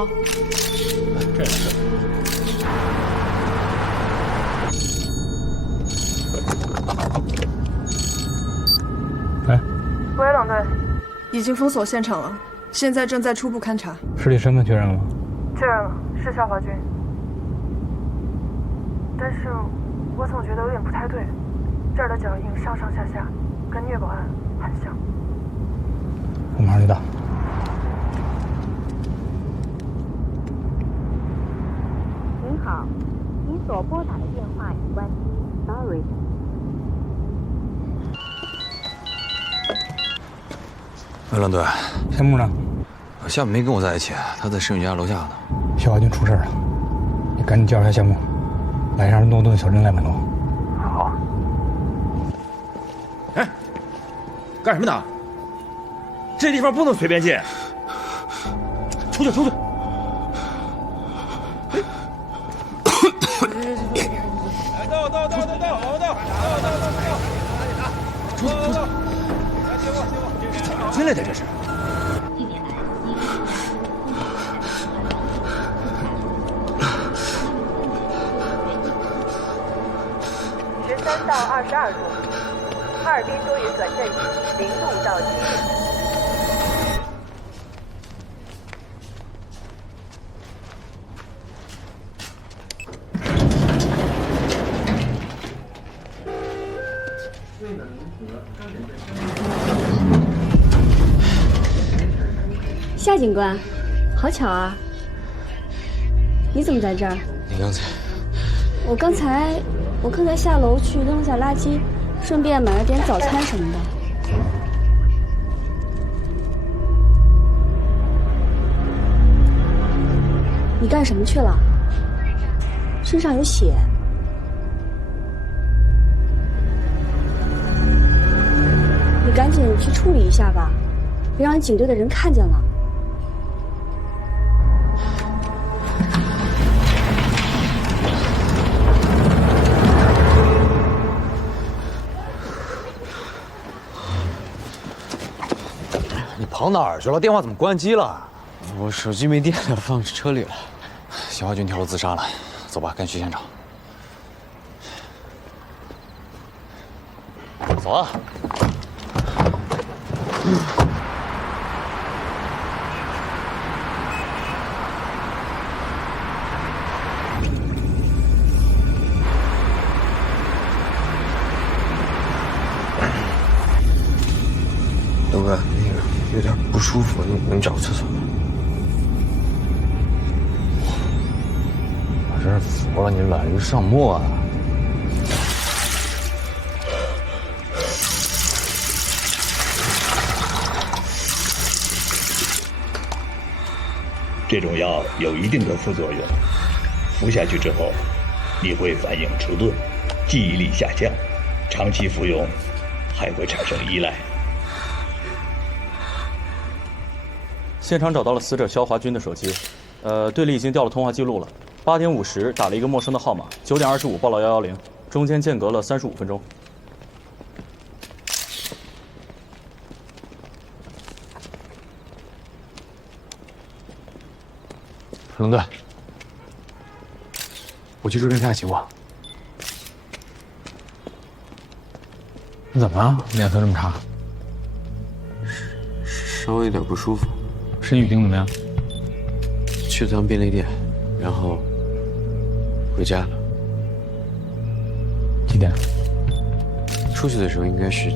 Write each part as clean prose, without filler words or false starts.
好。这是。哎，喂，冷队，已经封锁现场了，现在正在初步勘查。尸体身份确认了吗？确认了，是肖华军。但是我总觉得有点不太对，这儿的脚印上上下下，跟虐狗案很像。我马上就到。您好，您所拨打的电话已关机 ，sorry。冷队，天幕呢？夏木没跟我在一起，他在申宇家楼下呢。肖华军出事了，你赶紧叫一下夏木，来让诺顿小镇来本楼。好。哎，干什么呢？这地方不能随便进。出去，出去。到，往后到。出去。怎么进来的这是？13到22度，哈尔滨多云转阵雨，0度到7度。夏警官，好巧啊！你怎么在这儿？你刚才……我刚才下楼去扔了下垃圾，顺便买了点早餐什么的。你干什么去了？身上有血。你赶紧去处理一下吧，别让警队的人看见了。你跑哪儿去了？电话怎么关机了？我手机没电了，放车里了。肖华军跳楼自杀了，走吧，赶紧去现场。走啊！东哥，那个有点不舒服，你能找个厕所吗？我真是服了你懒人上磨啊！这种药有一定的副作用，服下去之后，你会反应迟钝，记忆力下降，长期服用还会产生依赖。现场找到了死者肖华军的手机，队里已经调了通话记录了。8点50打了一个陌生的号码，9点25报了110，中间间隔了35分钟。冷队，我去这边看看情况。你怎么了？脸色这么差？稍微有点不舒服。申宇丁怎么样？去趟便利店，然后回家了。几点？出去的时候应该是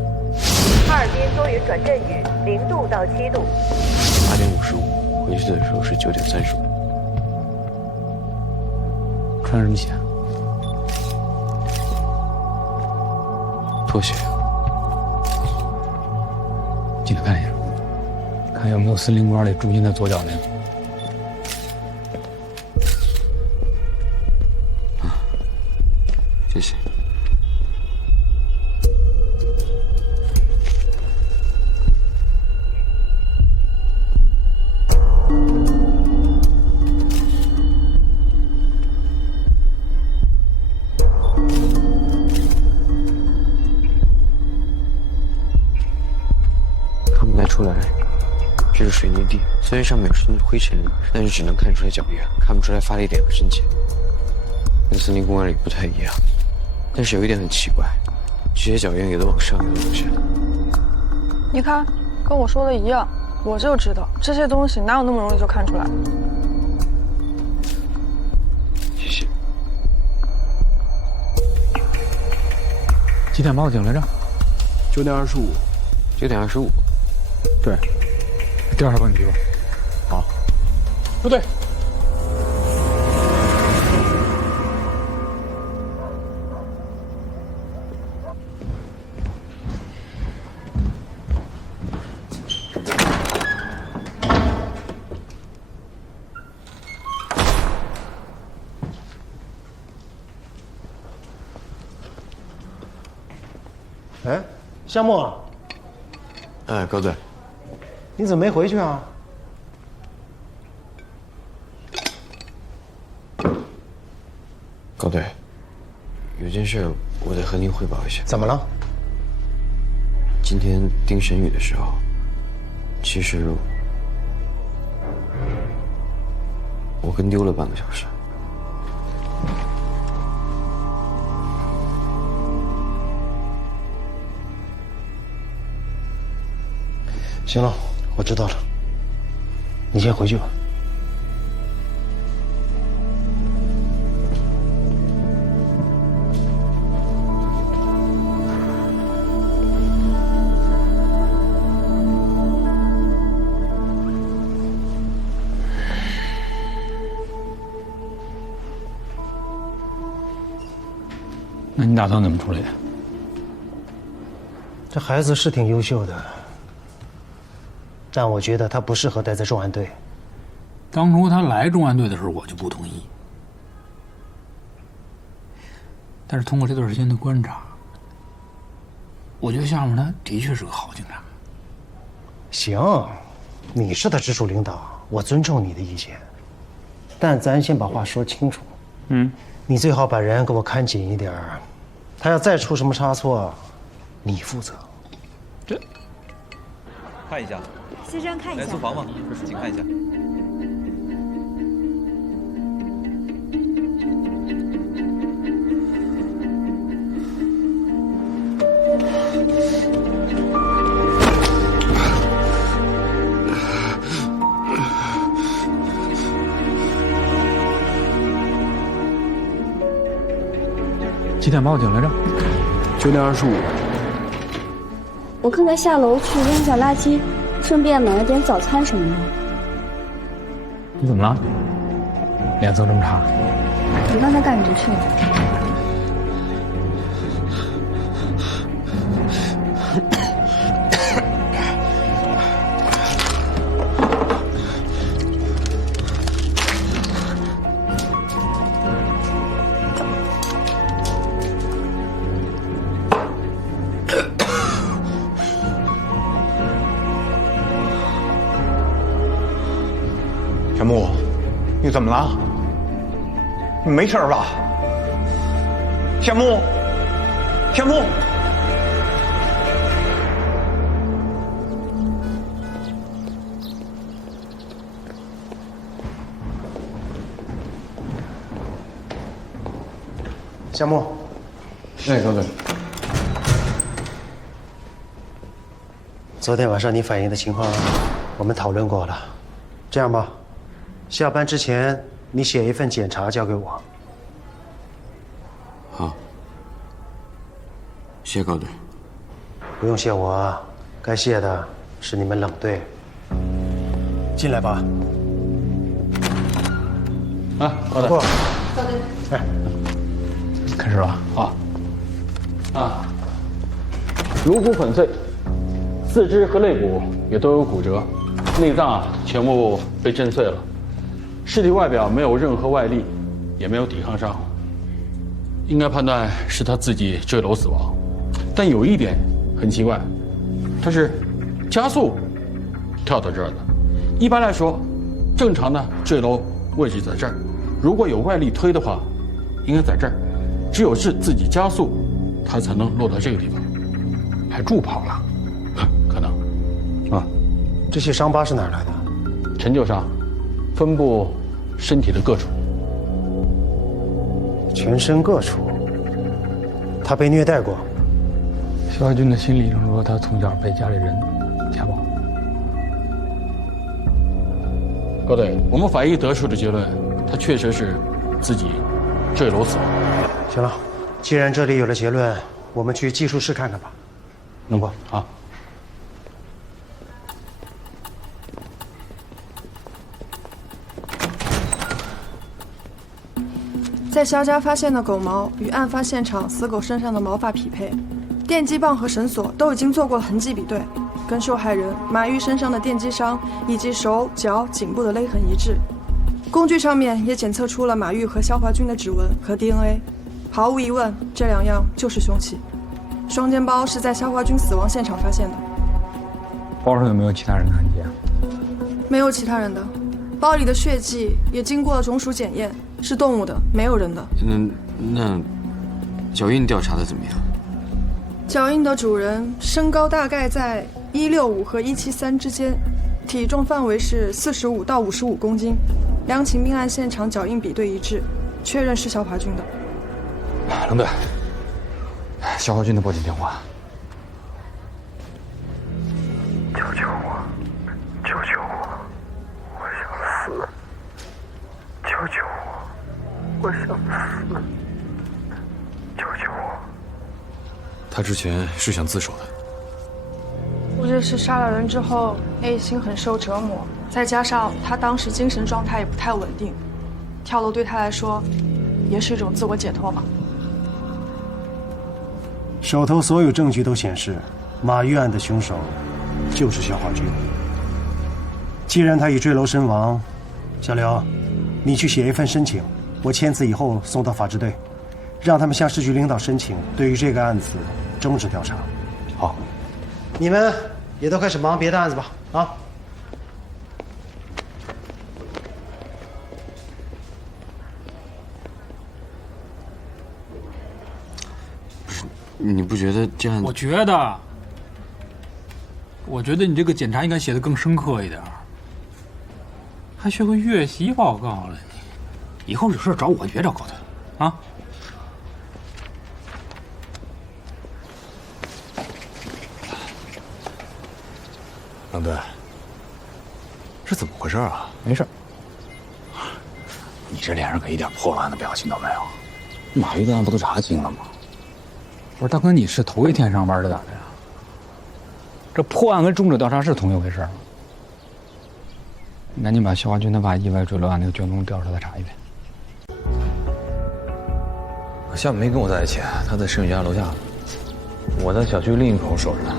哈尔滨多云转阵雨，0度到7度。8点55，回去的时候是9点35。穿什么鞋？拖鞋。进来看一下，看有没有森林公园里住进在左脚那个。谢谢。看不太出来，这是水泥地，像虽然上面有深灰尘，但是只能看出来脚印，看不出来发力点和深浅，跟森林公园里不太一样。但是有一点很奇怪，这些脚印有的往上，有的往下。你看，跟我说的一样，我就知道这些东西哪有那么容易就看出来。谢谢。几点报警来着9点25。9点25。对，调查问题吧。好，部队。哎，夏沫，哎，高队，你怎么没回去啊？高队，有件事我得和您汇报一下。怎么了？今天盯沈宇的时候，其实我跟丢了半个小时。行了，我知道了，你先回去吧。那你打算怎么处理？这孩子是挺优秀的，但我觉得他不适合待在重案队。当初他来重案队的时候，我就不同意。但是通过这段时间的观察，我觉得夏沫他的确是个好警察。行，你是他直属领导，我尊重你的意见，但咱先把话说清楚。你最好把人给我看紧一点儿，他要再出什么差错，你负责。这，看一下。先生看一下。来租房吗？请看一下。几点报警来着？9点25。我刚才下楼去扔下垃圾，顺便买了点早餐什么的。你怎么了？脸色这么差？你刚才干什么去了？小木，你怎么了？你没事吧？小木，小木，夏沫，哎，高队，昨天晚上你反映的情况，我们讨论过了。这样吧，下班之前你写一份检查交给我。好，谢高队。不用谢我，该谢的是你们冷队。进来吧。啊，高队。高队。哎，开始了啊！颅骨粉碎，四肢和肋骨也都有骨折，内脏全部被震碎了。尸体外表没有任何外力，也没有抵抗伤，应该判断是他自己坠楼死亡。但有一点很奇怪，他是加速跳到这儿的。一般来说，正常的坠楼位置在这儿，如果有外力推的话，应该在这儿。只有是自己加速，他才能落到这个地方。还助跑了？可能。啊，这些伤疤是哪儿来的？成就上，分布身体的各处。全身各处。他被虐待过。肖华军的心理医生说，他从小被家里人家暴。高队，我们法医得出的结论，他确实是自己坠楼死亡。行了，既然这里有了结论，我们去技术室看看吧。弄过好。在肖家发现的狗毛与案发现场死狗身上的毛发匹配，电击棒和绳索都已经做过了痕迹比对，跟受害人马玉身上的电击伤以及手脚颈部的勒痕一致。工具上面也检测出了马玉和肖华军的指纹和 DNA， 毫无疑问，这2样就是凶器。双肩包是在肖华军死亡现场发现的，包上有没有其他人的痕迹啊？没有其他人的，包里的血迹也经过了种属检验，是动物的，没有人的。那脚印调查的怎么样？脚印的主人身高大概在165和173之间，体重范围是45到55公斤，量情命案现场脚印比对一致，确认是肖华军的。龙队，肖华军的报警电话。救救我！救救我！我想死！救救我！我想死！救救我！他之前是想自首的。估计是杀了人之后内心很受折磨，再加上他当时精神状态也不太稳定，跳楼对他来说也是一种自我解脱吧。手头所有证据都显示，马玉案的凶手就是肖华军。既然他已坠楼身亡，小刘，你去写一份申请，我签字以后送到法制队，让他们向市局领导申请对于这个案子终止调查。好，你们也都开始忙别的案子吧。啊。你不觉得这样？我觉得你这个检查应该写得更深刻一点，还学个月习报告了你，以后有事找我，别找高队啊。龙队，这怎么回事啊？没事。你这脸上可一点破案的表情都没有。马玉的案不都查清了吗？不是大哥，你是头一天上班的咋的呀？这破案跟终止调查是同一回事吗？那你把肖华军他爸意外坠楼案那个卷宗调出来查一遍。夏美没跟我在一起，他在盛宇家楼下呢。我在小区另一口守着呢。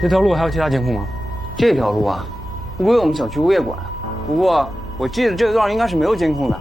这条路还有其他监控吗？这条路啊，归我们小区物业管。不过我记得这段应该是没有监控的。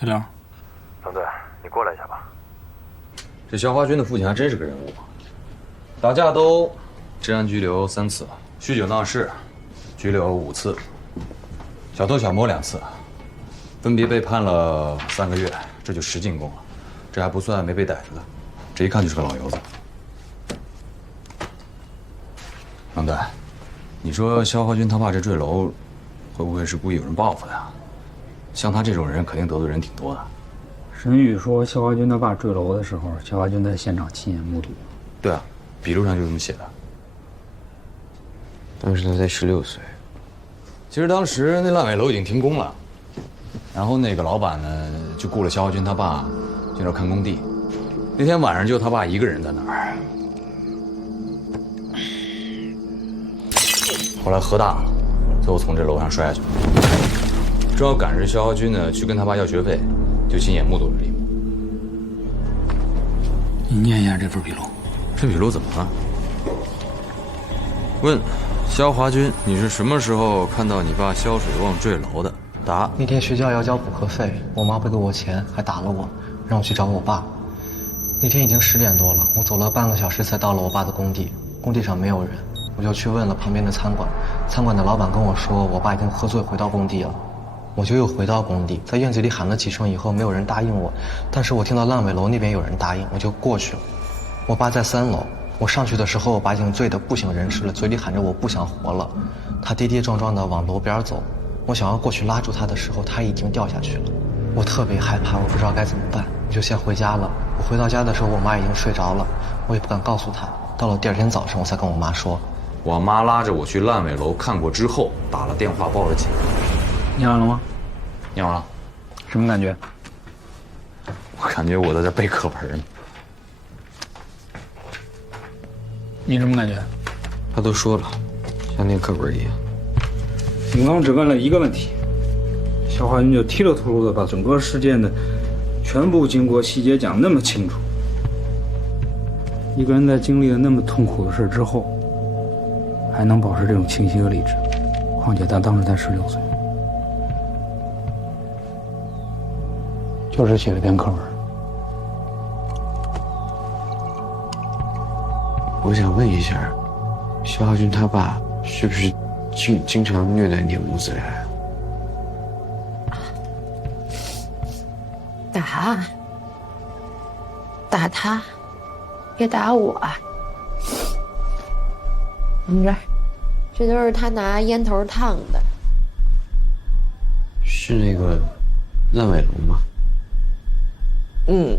小刘，龙队，你过来一下吧。这肖华军的父亲还真是个人物，打架斗治安拘留3次，酗酒闹事拘留5次，小偷小摸2次，分别被判了3个月，这就10进宫了。这还不算没被逮着的，这一看就是个老油子。王队，你说肖华军他爸这坠楼，会不会是故意有人报复他？像他这种人，肯定得罪人挺多的。沈宇说，肖华军他爸坠楼的时候，肖华军在现场亲眼目睹。对啊，笔录上就这么写的。当时他才16岁。其实当时那烂尾楼已经停工了，然后那个老板呢就雇了肖华军他爸去那儿看工地。那天晚上就他爸一个人在那儿。后来喝大了，最后从这楼上摔下去了。正好赶上肖华军呢去跟他爸要学费，就亲眼目睹了这一幕。你念一下这份笔录。这笔录怎么了？问：肖华军，你是什么时候看到你爸肖水旺坠楼的？答：那天学校要交补课费，我妈不给我钱，还打了我，让我去找我爸。那天已经10点多了，我走了半个小时才到了我爸的工地，工地上没有人，我就去问了旁边的餐馆，餐馆的老板跟我说，我爸已经喝醉回到工地了。我就又回到工地，在院子里喊了几声以后，没有人答应我，但是我听到烂尾楼那边有人答应，我就过去了。我爸在3楼，我上去的时候，我爸已经醉得不省人事了，嘴里喊着我不想活了。他跌跌撞撞地往楼边走，我想要过去拉住他的时候，他已经掉下去了。我特别害怕，我不知道该怎么办，我就先回家了。我回到家的时候，我妈已经睡着了，我也不敢告诉她。到了第2天早上，我才跟我妈说，我妈拉着我去烂尾楼看过之后，打了电话报了警。念完了吗？念完了。什么感觉？我感觉我在这背课文呢。你什么感觉？他都说了，像念课本一样。警方只问了一个问题，肖华军就剔了秃噜的把整个事件的全部经过细节讲那么清楚。一个人在经历了那么痛苦的事之后，还能保持这种清晰和理智，况且他当时才16岁，就是写了篇课文。我想问一下，肖华军他爸是不是经常虐待你母子俩？打他，别打我。你这都是他拿烟头烫的。是那个烂尾楼吗？嗯。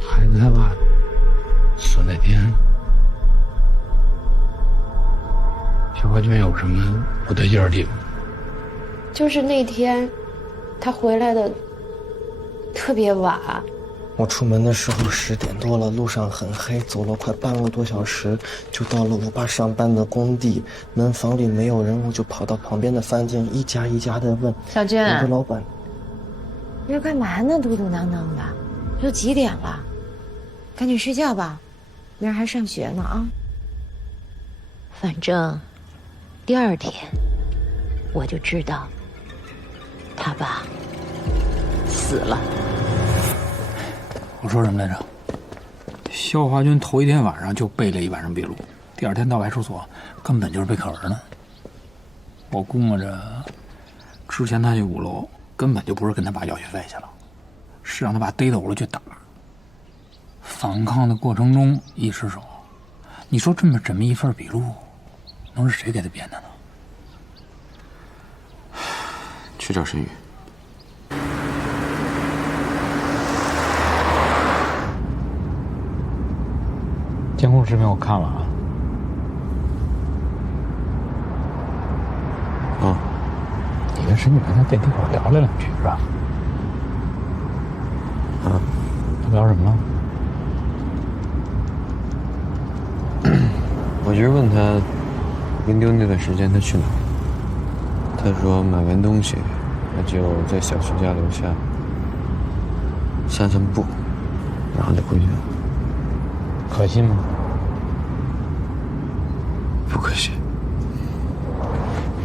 孩子他爸说那天肖华军有什么不对劲儿的地方？就是那天他回来的特别晚。我出门的时候10点多了，路上很黑，走了快半个多小时，就到了我爸上班的工地。门房里没有人，我就跑到旁边的饭店，一家一家的问。小娟，那个老板，你这干嘛呢？嘟嘟囔囔的，都几点了？赶紧睡觉吧，明儿还上学呢啊。反正第2天我就知道他爸死了。我说什么来着？肖华军头一天晚上就背了一晚上笔录，第2天到派出所根本就是背课文呢。我估摸着，之前他去5楼根本就不是跟他爸要学费去了，是让他爸逮走了去打。反抗的过程中一失手，你说这么缜密一份笔录，能是谁给他编的呢？去找申宇。监控视频我看了啊。啊，你跟申女在电梯口聊了2句是吧？啊，他聊什么了？我就是问他临丢那段时间他去哪儿，他说买完东西他就在小徐家楼下散散步，然后就回去了。可惜吗？不可惜。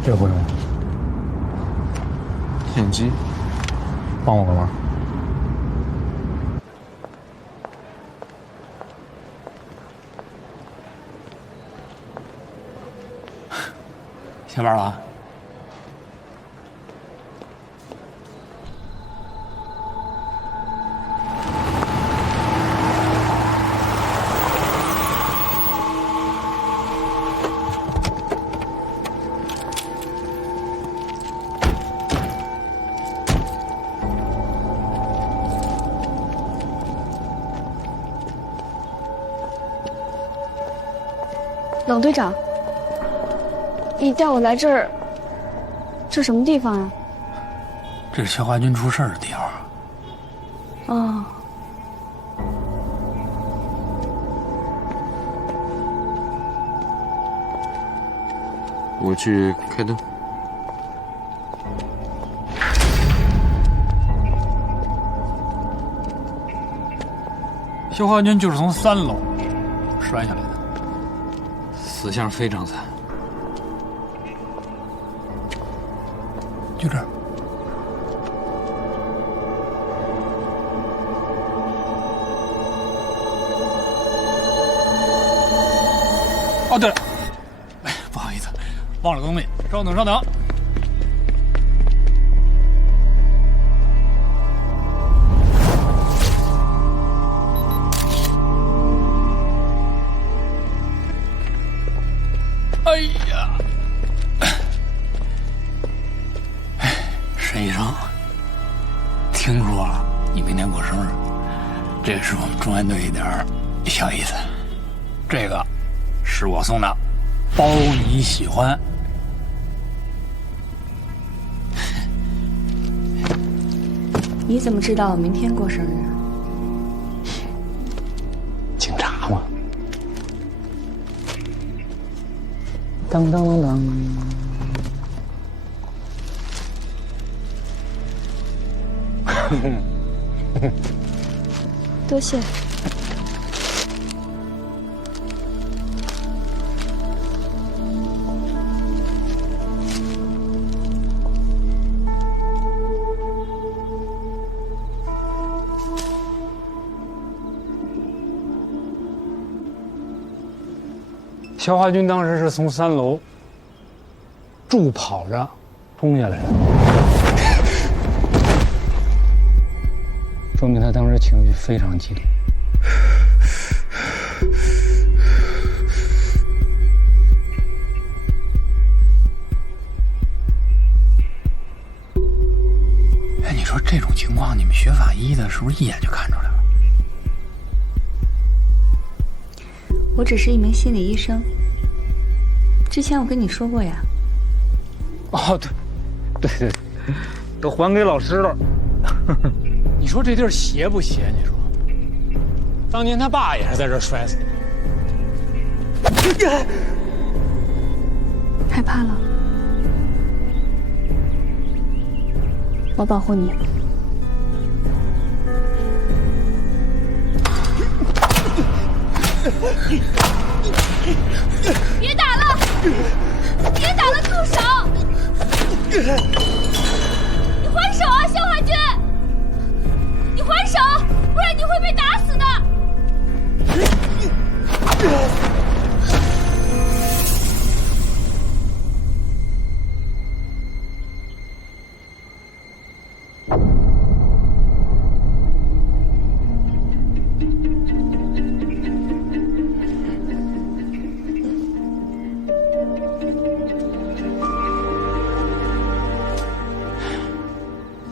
这回吗？相机，帮我个忙。下班了啊？冷队长，你带我来这儿，这什么地方呀？这是肖华军出事儿的地方。哦。我去开灯。肖华军就是从3楼摔下来的，死相非常惨。就这儿。哦，对了，哎，不好意思，忘了东西，稍等，稍等。哎呀，沈医生，听说了你明天过生日，这是我们中安队一点小意思。这个是我送的，包你喜欢。你怎么知道我明天过生日啊？警察嘛。当当当当。多谢。肖华军当时是从3楼助跑着冲下来的，说明他当时情绪非常激动。哎，你说这种情况，你们学法医的是不是一眼就看出来了？我只是一名心理医生。之前我跟你说过呀。哦，对，都还给老师了。你说这地儿邪不邪？你说，当年他爸也是在这儿摔死的。害怕了？我保护你。别打了！别打了，住手！你还手啊，肖华军！你还手，不然你会被打死的！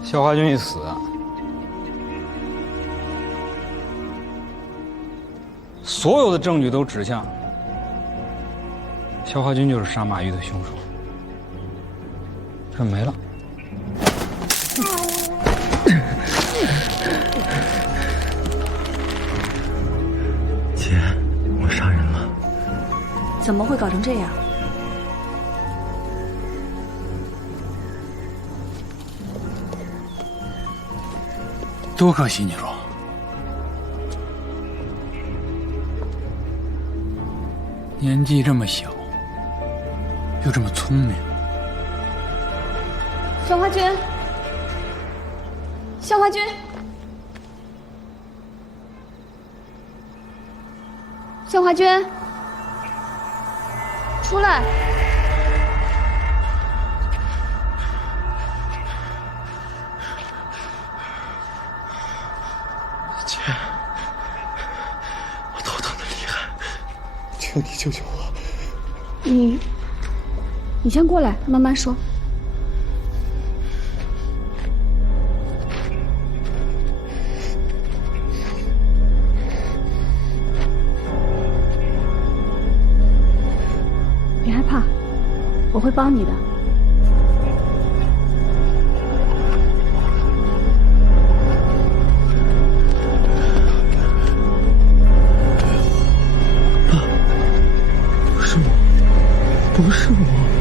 肖华军一死，所有的证据都指向肖华军就是杀马玉的凶手，这没了。姐，我杀人了。怎么会搞成这样？多可惜，你说？年纪这么小，又这么聪明。肖华军，肖华军，肖华军，出来！姐，我头疼的厉害，求你救救我！你先过来，慢慢说。别害怕，我会帮你的。不是我，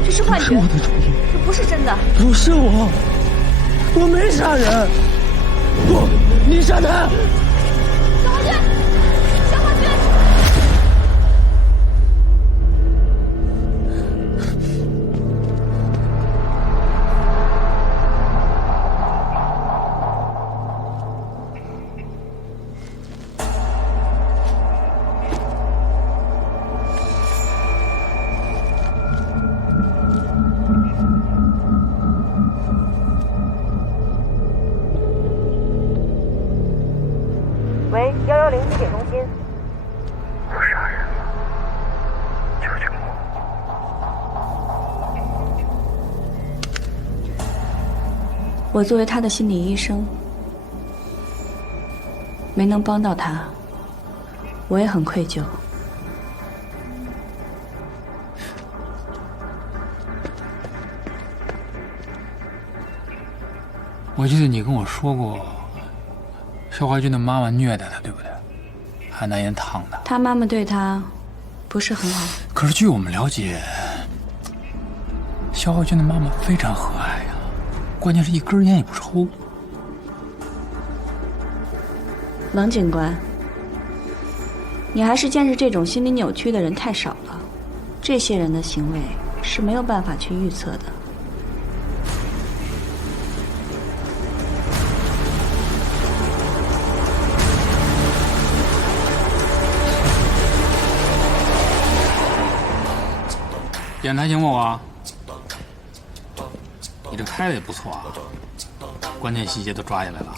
这是幻觉，我的主意，这不是真的。不是我没杀人，不，你杀他！小华君，小华君。喂，110接检中心。我杀人了，救救我！我作为他的心理医生，没能帮到他，我也很愧疚。我记得你跟我说过，肖怀军的妈妈虐待他，对不对？还拿烟烫他。他妈妈对他不是很好。可是据我们了解，肖怀军的妈妈非常和蔼呀，关键是一根烟也不抽。王警官，你还是见识这种心理扭曲的人太少了。这些人的行为是没有办法去预测的。演的还行不我？你这拍的也不错啊，关键细节都抓下来了。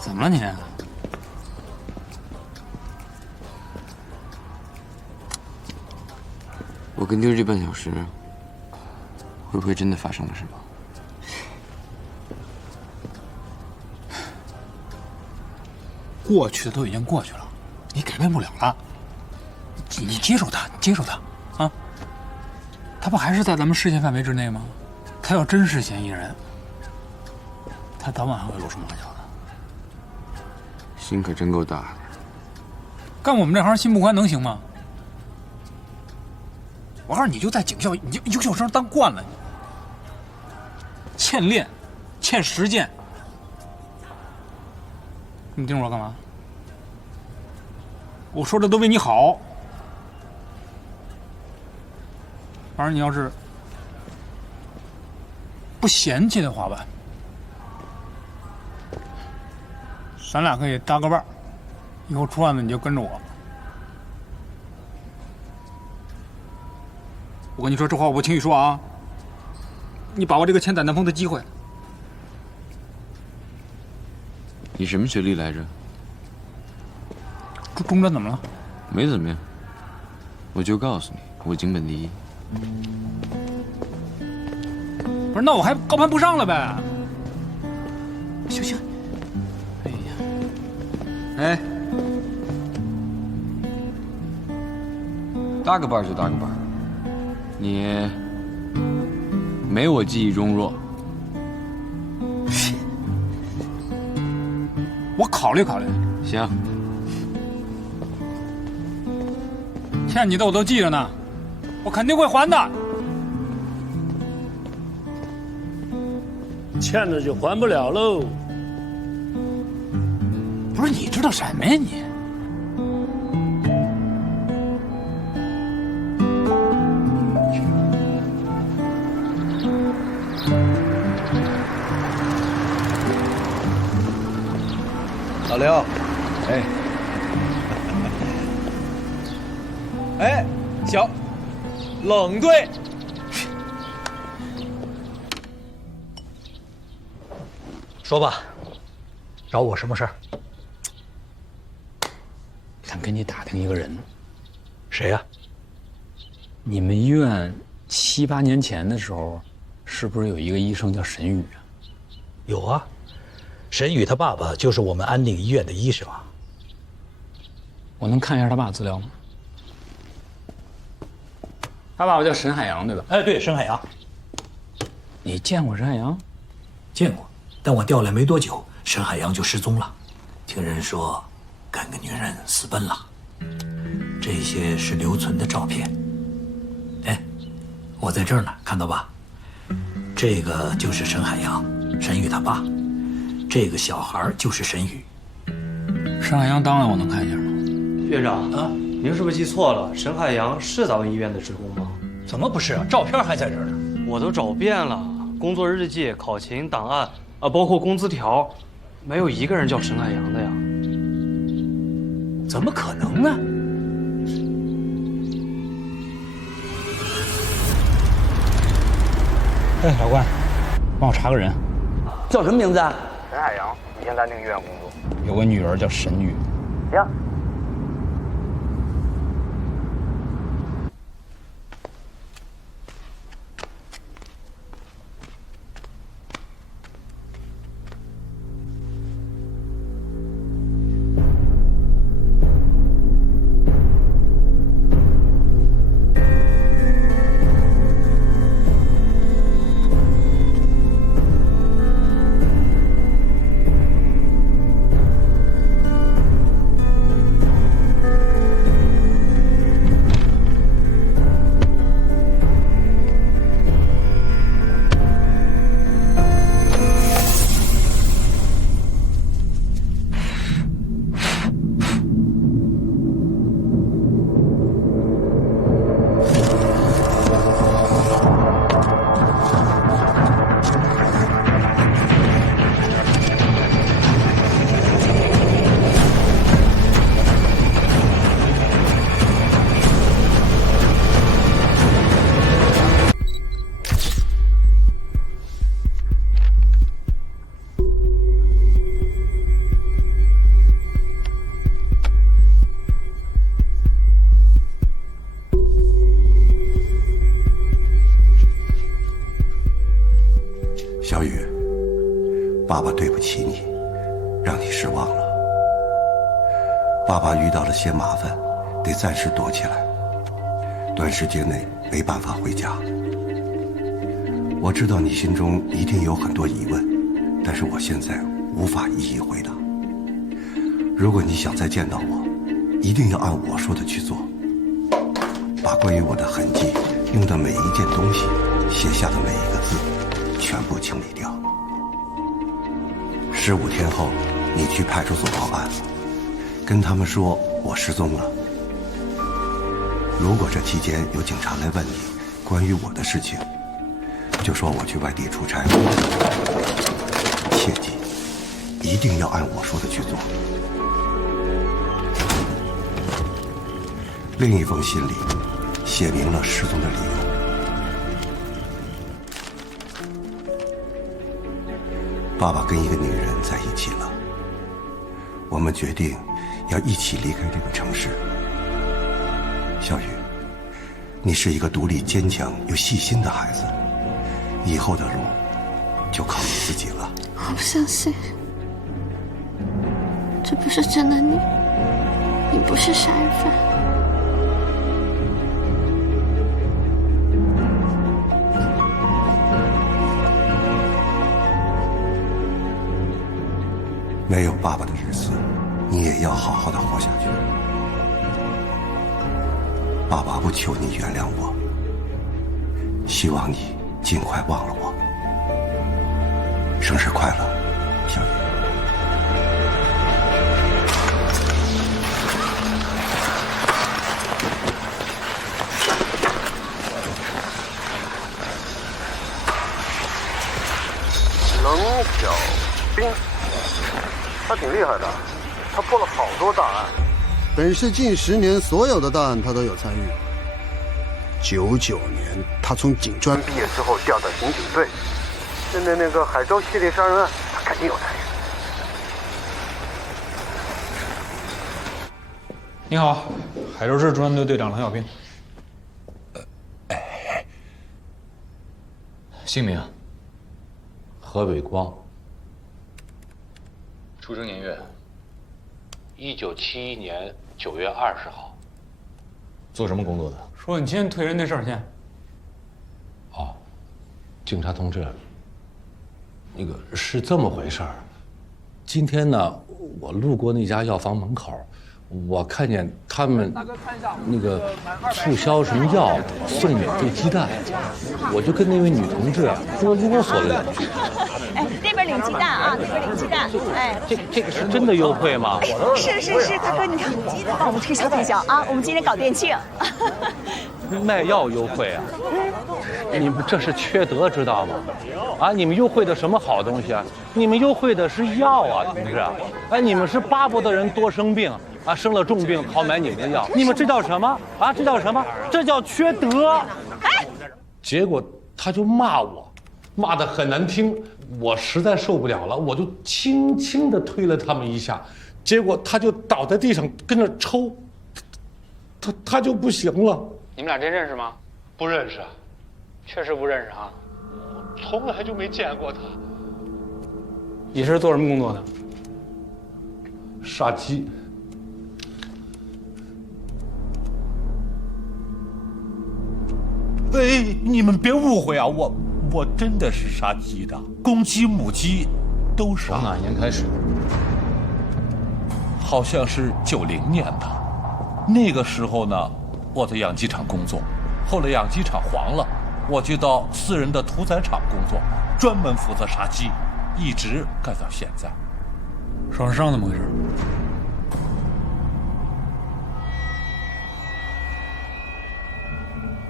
怎么了你？我跟丢这半小时，会不会真的发生了什么？过去的都已经过去了，你改变不了了。你接受他，接受他，啊！他不还是在咱们视线范围之内吗？他要真是嫌疑人，他早晚还会露出马脚的。心可真够大的。干我们这行心不宽能行吗？我告诉你，就在警校，你就优秀生当惯了，欠练，欠实践。你盯着我干嘛？我说的都为你好。反正你要是不嫌弃的话吧，咱俩可以搭个伴儿，以后出案子你就跟着我。我跟你说这话我不轻易说啊，你把握这个千载难逢的机会。你什么学历来着？中专怎么了？没怎么样。我就告诉你，我京本第一。不是，那我还高攀不上了呗？行行。哎呀，哎，搭个伴就搭个伴，你没我记忆中弱。我考虑考虑。行。欠你的我都记着呢，我肯定会还的。欠了就还不了喽。不是你知道什么呀你？老刘，哎，哎，小冷队，说吧，找我什么事儿？想跟你打听一个人。谁呀？你们医院7、8年前的时候，是不是有一个医生叫沈宇啊？有啊，沈宇他爸爸就是我们安定医院的医生啊。我能看一下他爸资料吗？他爸爸叫沈海洋，对吧？哎，对，沈海洋。你见过沈海洋？见过，但我调来没多久，沈海洋就失踪了。听人说，跟个女人私奔了。这些是留存的照片。哎，我在这儿呢，看到吧？这个就是沈海洋，沈宇他爸。这个小孩就是沈宇。沈海洋档案我能看一下吗？院长啊，您是不是记错了？沈海洋是咱们医院的职工吗？怎么不是啊？照片还在这儿呢。我都找遍了，工作日记、考勤档案啊，包括工资条，没有一个人叫沈海洋的呀。怎么可能呢？哎，老关，帮我查个人，叫什么名字啊？沈海洋，以前在那个医院工作。有个女儿叫沈宇。行。小雨，爸爸对不起你，让你失望了。爸爸遇到了些麻烦，得暂时躲起来，短时间内没办法回家。我知道你心中一定有很多疑问，但是我现在无法一一回答。如果你想再见到我，一定要按我说的去做，把关于我的痕迹、用的每一件东西、写下的每一个字全部清理掉。15天后，你去派出所报案，跟他们说我失踪了。如果这期间有警察来问你关于我的事情，就说我去外地出差。切记，一定要按我说的去做。另一封信里写明了失踪的理由。爸爸跟一个女人在一起了，我们决定要一起离开这个城市。小雨，你是一个独立坚强又细心的孩子，以后的路就靠你自己了。我不相信，这不是真的你，你不是杀人犯。没有爸爸的日子，你也要好好的活下去。爸爸不求你原谅我，希望你尽快忘了我。生日快乐，小雨。冷小冰，他挺厉害的，他破了好多大案。本市近10年所有的大案他都有参与。99年，他从警专毕业之后调到刑警队，现在那个海州系列杀人案，他肯定有参与。你好，海州市专案队队长冷小兵。姓名：何伟光。出生年月： 1971年9 9月20号。做什么工作的？说你今天推人那事儿先。哦，警察同志，那个是这么回事儿。今天呢，我路过那家药房门口，我看见他们那个促销什么药送免费鸡蛋，我就跟那位女同志多啰嗦了2句。哎，这边领鸡蛋啊，那边领鸡蛋。哎，这个是真的优惠吗？是，大哥，你看，帮我们推销推销啊！我们今天搞店庆。卖药优惠啊！你们这是缺德，知道吗？啊，你们优惠的什么好东西啊？你们优惠的是药啊，同志！哎，你们是巴不得人多生病啊，生了重病好买你们的药，你们这叫什么啊？这叫什么？这叫缺德！哎，结果他就骂我，骂得很难听，我实在受不了了，我就轻轻地推了他们一下，结果他就倒在地上跟着抽，他就不行了。你们俩真认识吗？不认识，确实不认识啊。从来就没见过他。你是做什么工作的？杀鸡。哎，你们别误会啊，我真的是杀鸡的，公鸡母鸡都杀。从哪年开始？好像是90年的，那个时候呢。我在养鸡场工作，后来养鸡场黄了，我就到私人的屠宰场工作，专门负责杀鸡，一直干到现在。手上伤怎么回事？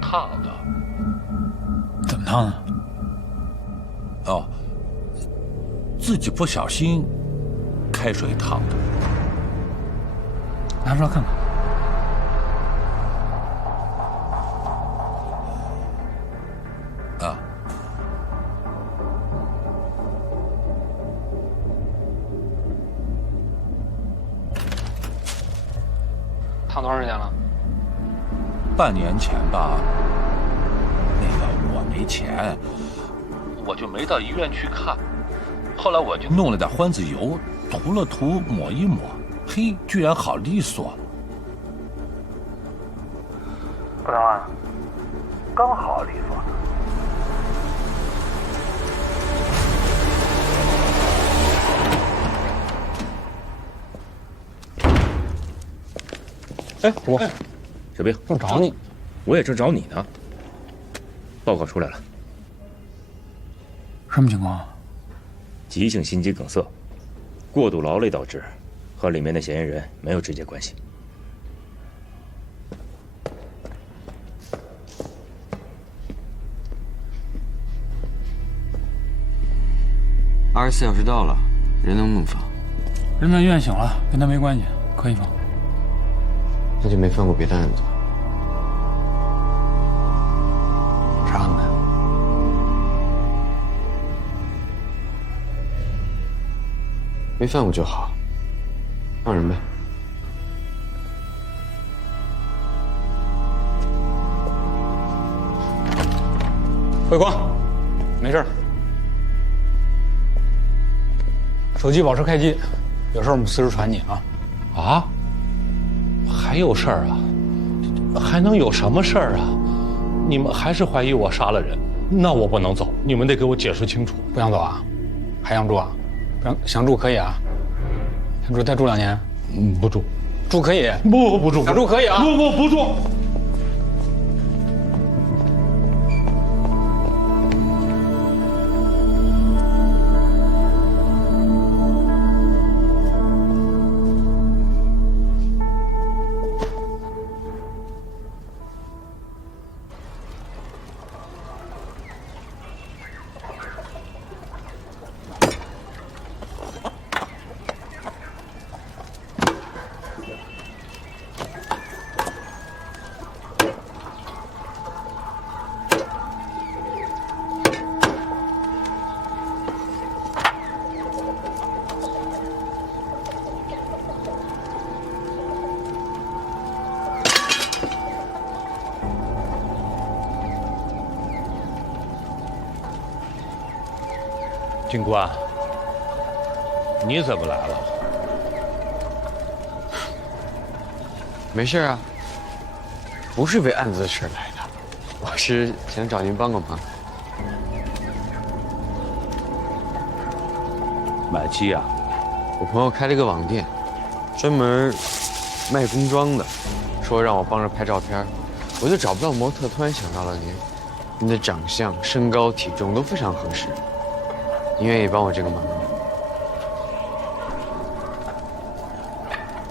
烫的。怎么烫的？哦，自己不小心开水烫的。拿出来看看。啊，烫多长时间了？半年前吧。那个我没钱，我就没到医院去看。后来我就弄了点欢子油，涂了涂，抹一抹，嘿，居然好利索。不能啊，刚好利索。哎，主播，小兵，正找你，我也正找你呢。报告出来了，什么情况？急性心肌梗塞，过度劳累导致，和里面的嫌疑人没有直接关系。24小时到了，人能不能放？人在医院醒了，跟他没关系，可以放。那就没犯过别的案子。啥案子？没犯过就好，放人呗。慧光，没事。手机保持开机，有事我们随时传你啊。啊？还有事儿啊？还能有什么事儿啊？你们还是怀疑我杀了人？那我不能走，你们得给我解释清楚。不想走啊？还想住啊？想住可以啊。想住再住2年？不住。住可以？不住。想住可以啊？不住。警官，你怎么来了？没事啊，不是为案子的事来的，我是想找您帮个忙。买鸡啊？我朋友开了一个网店，专门卖工装的，说让我帮着拍照片，我就找不到模特，突然想到了您，您的长相、身高、体重都非常合适，您愿意帮我这个忙吗？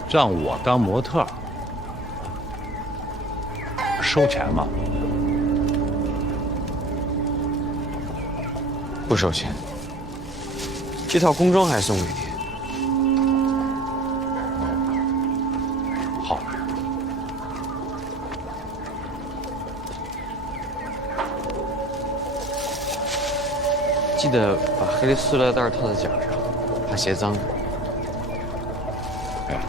让我当模特，收钱吗？不收钱，这套工装还送给您。好。记得把黑的塑料袋套在脚上，怕鞋脏。哎。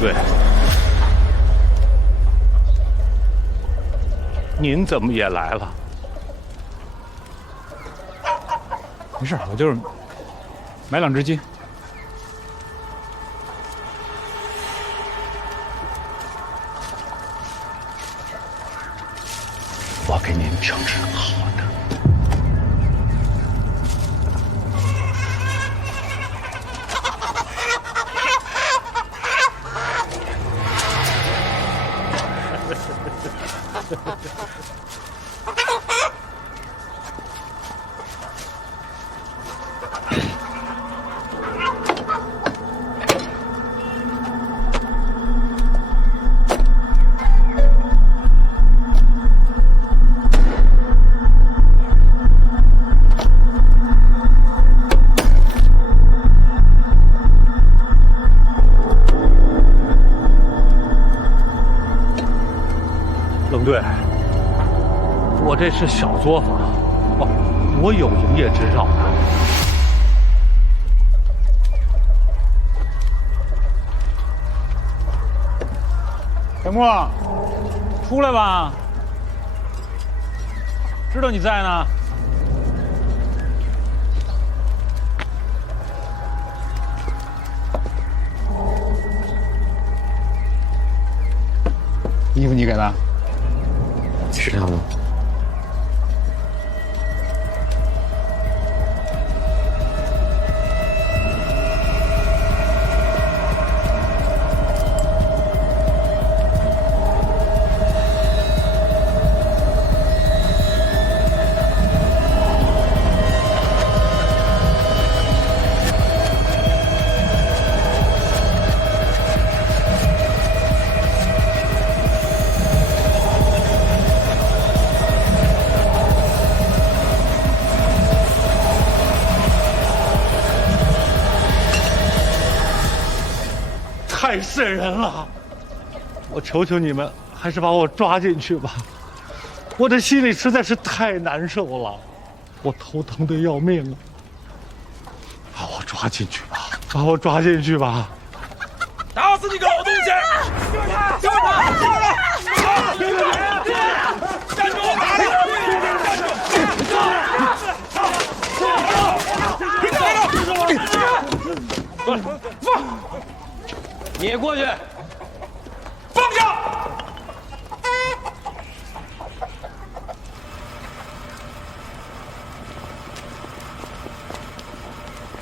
对，您怎么也来了？没事，我就是买2只鸡。我给您整只好的。冷队，我这是小作坊，我有营业执照的。小莫，出来吧，知道你在呢。衣服你给的？是他吗？太瘆人了！我求求你们，还是把我抓进去吧。我这心里实在是太难受了，我头疼得要命啊！把我抓进去吧，把我抓进去吧！打死你个老东西！就是他！就是他！就是他！站住！站住！放！你也过去！放下！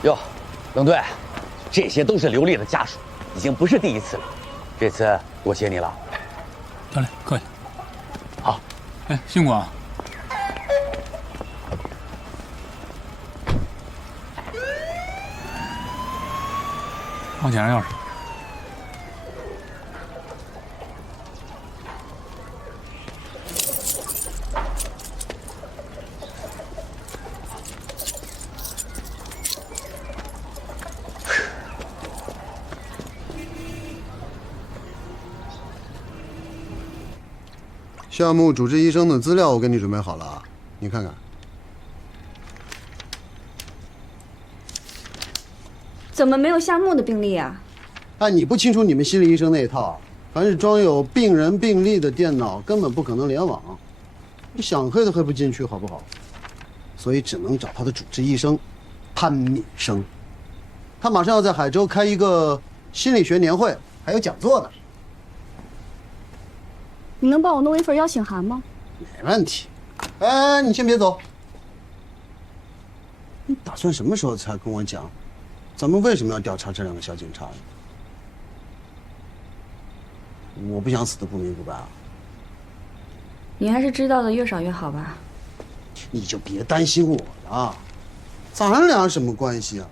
哟，冷队，这些都是刘丽的家属，已经不是第一次了。这次多谢你了。教练，客气。好。哎，辛苦啊。我捡上钥匙。项目主治医生的资料我给你准备好了，你看看。怎么没有夏目的病历啊？哎，你不清楚你们心理医生那一套，凡是装有病人病历的电脑根本不可能联网，你想黑都黑不进去，好不好？所以只能找他的主治医生潘敏生，他马上要在海州开一个心理学年会，还有讲座呢。你能帮我弄一份邀请函吗？没问题。哎，你先别走，你打算什么时候才跟我讲？咱们为什么要调查这两个小警察？我不想死得不明不白啊！你还是知道的越少越好吧。你就别担心我了，咱俩什么关系啊？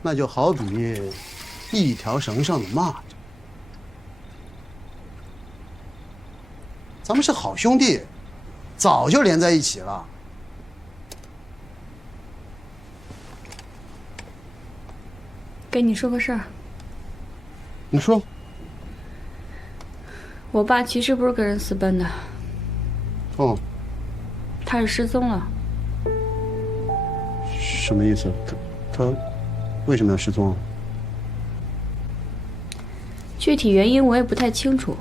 那就好比一条绳上的蚂蚱，咱们是好兄弟，早就连在一起了。跟你说个事儿。你说。我爸其实不是跟人私奔的。哦。他是失踪了。什么意思？他为什么要失踪啊？具体原因我也不太清楚，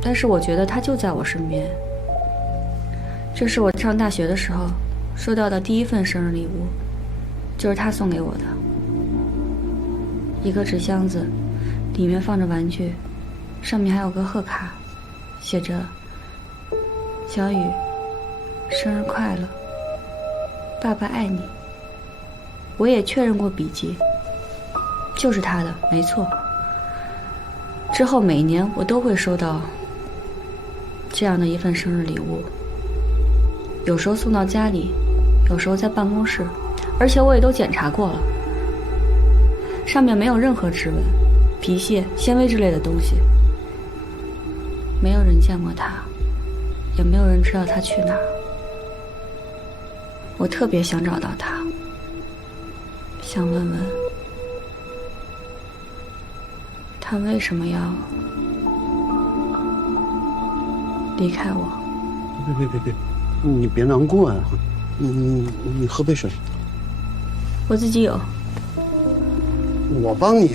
但是我觉得他就在我身边。这是我上大学的时候收到的第一份生日礼物，就是他送给我的。一个纸箱子，里面放着玩具，上面还有个贺卡，写着“小雨，生日快乐，爸爸爱你”。我也确认过笔迹，就是他的，没错。之后每年我都会收到这样的一份生日礼物，有时候送到家里，有时候在办公室，而且我也都检查过了。上面没有任何指纹、皮屑、纤维之类的东西。没有人见过他，也没有人知道他去哪儿。我特别想找到他，想问问他为什么要离开我。别，你别难过呀，你喝杯水。我自己有。我帮你，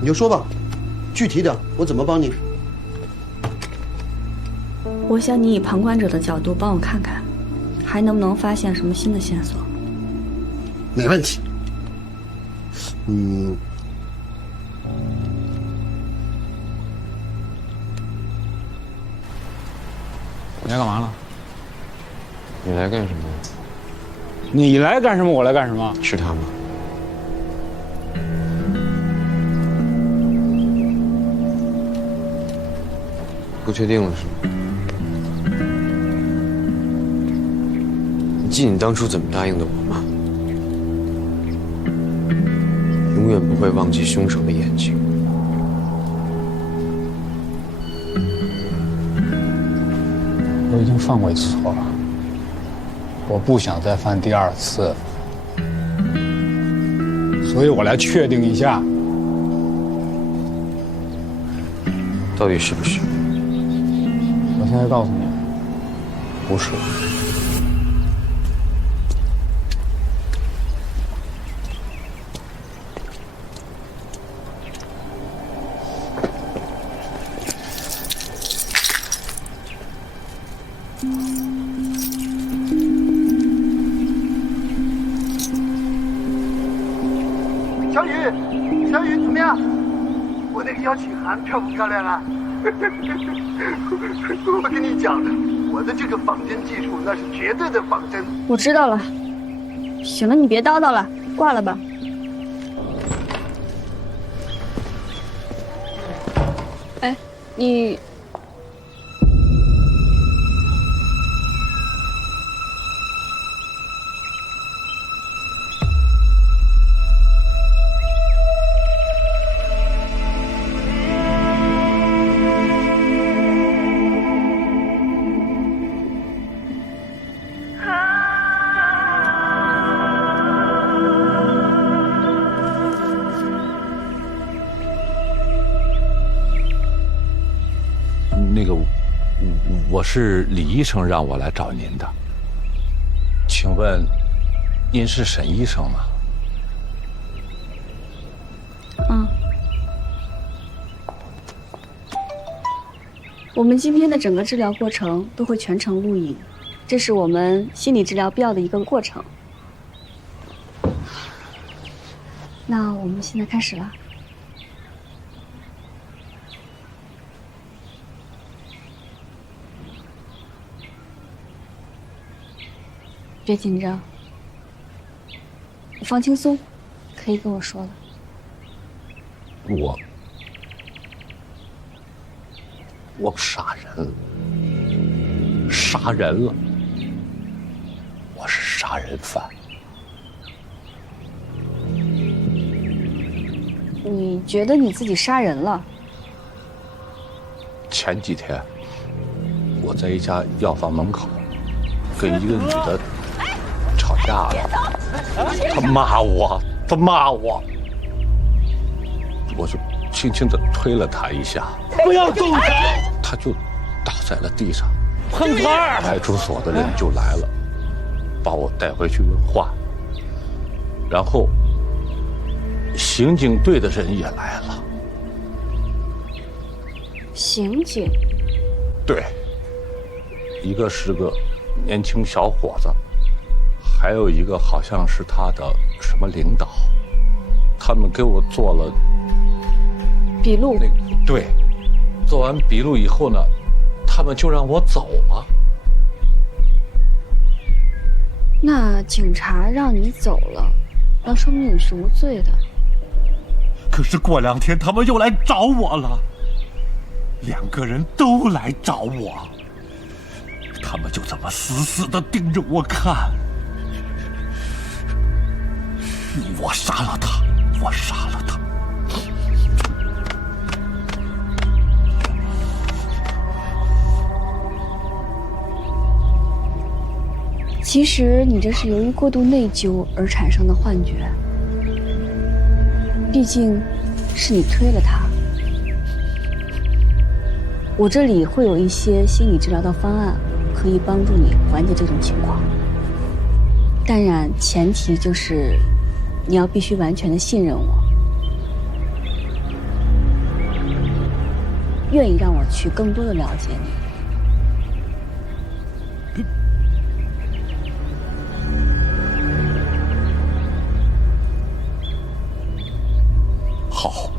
你就说吧，具体点，我怎么帮你？我想你以旁观者的角度帮我看看，还能不能发现什么新的线索？没问题。你来干嘛了？你来干什么？你来干什么？我来干什么？是他吗？不确定了是吗？你记你当初怎么答应的我吗？永远不会忘记凶手的眼睛。我已经犯过一次错了，我不想再犯第二次，所以我来确定一下，到底是不是？我现在告诉你，不是。小雨怎么样？我那个邀请函漂不漂亮啊？我跟你讲的，我的这个仿真技术那是绝对的仿真。我知道了。行了，你别叨叨了，挂了吧。你我是李医生让我来找您的，请问您是沈医生吗？我们今天的整个治疗过程都会全程录影，这是我们心理治疗必要的一个过程。那我们现在开始了。别紧张，你放轻松，可以跟我说了。我杀人了，杀人了，我是杀人犯。你觉得你自己杀人了？前几天我在一家药房门口跟一个女的吵架了，她骂我，我就轻轻地推了她一下，不要动手，她就倒在了地上。碰瓷儿！派出所的人就来了，把我带回去问话，然后刑警队的人也来了。刑警？对，一个是个年轻小伙子，还有一个好像是他的什么领导，他们给我做了笔录。对，做完笔录以后呢，他们就让我走了。那警察让你走了，那说明你是无罪的。可是过2天他们又来找我了，2个人都来找我，他们就这么死死地盯着我看。我杀了他，我杀了他。其实你这是由于过度内疚而产生的幻觉，毕竟是你推了他。我这里会有一些心理治疗的方案，可以帮助你缓解这种情况。当然，前提就是你要必须完全的信任我，愿意让我去更多的了解你。好。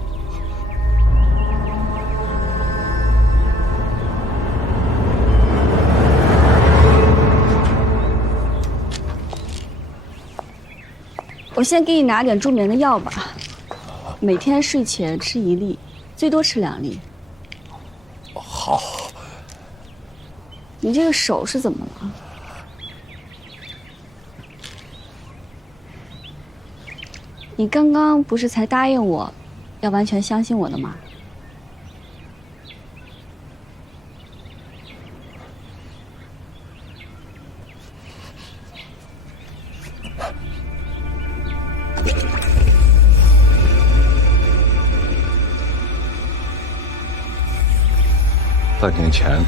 我先给你拿点助眠的药吧，每天睡前吃1粒，最多吃2粒。好。你这个手是怎么了？你刚刚不是才答应我，要完全相信我的吗？半年前，